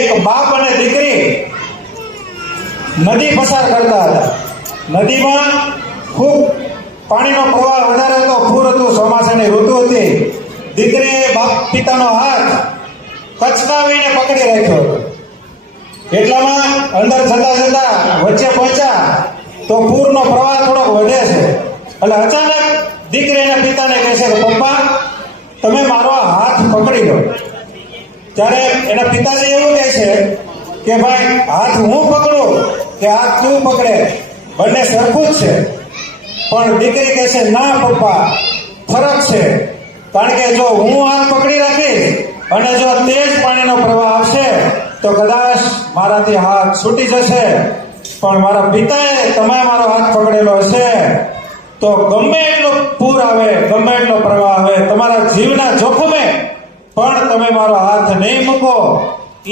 એક બાપ અને દીકરી નદી પસાર કરતા હતા. નદીમાં ખૂબ પાણીનો પ્રવાહ વધારે હતો, પૂર હતું, ચોમાસાની ઋતુ હતી. દીકરીએ બાપ પિતાનો હાથ કચકાવીને પકડી રાખ્યો હતો. એટલામાં અંદર જતા જતા વચ્ચે પહોંચ્યા તો પૂરનો પ્રવાહ થોડોક વધે છે. એટલે અચાનક દીકરી એના પિતાને કહે છે કે પપ્પા, તમે મારો હાથ પકડી લો. ત્યારે એના પિતાજી એવું કહે છે કે ભાઈ, હાથ હું પકડું કે હાથ તું પકડે, બંને સરખું જ છે. પણ દીકરી કહે છે ના પપ્પા, ફરક છે. કારણ કે જો હું હાથ પકડી રાખીશ અને જો તેજ પાણીનો પ્રવાહ આવશે તો કદાચ મારાથી હાથ છૂટી જશે. પણ મારા પિતાએ તમે મારો હાથ પકડેલો હશે તો ગમે એટલો પૂર આવે, ગમે એટલો પ્રવાહ આવે, તમારા જીવના જોખમે પણ તમે મારો હાથ નહીં મૂકો.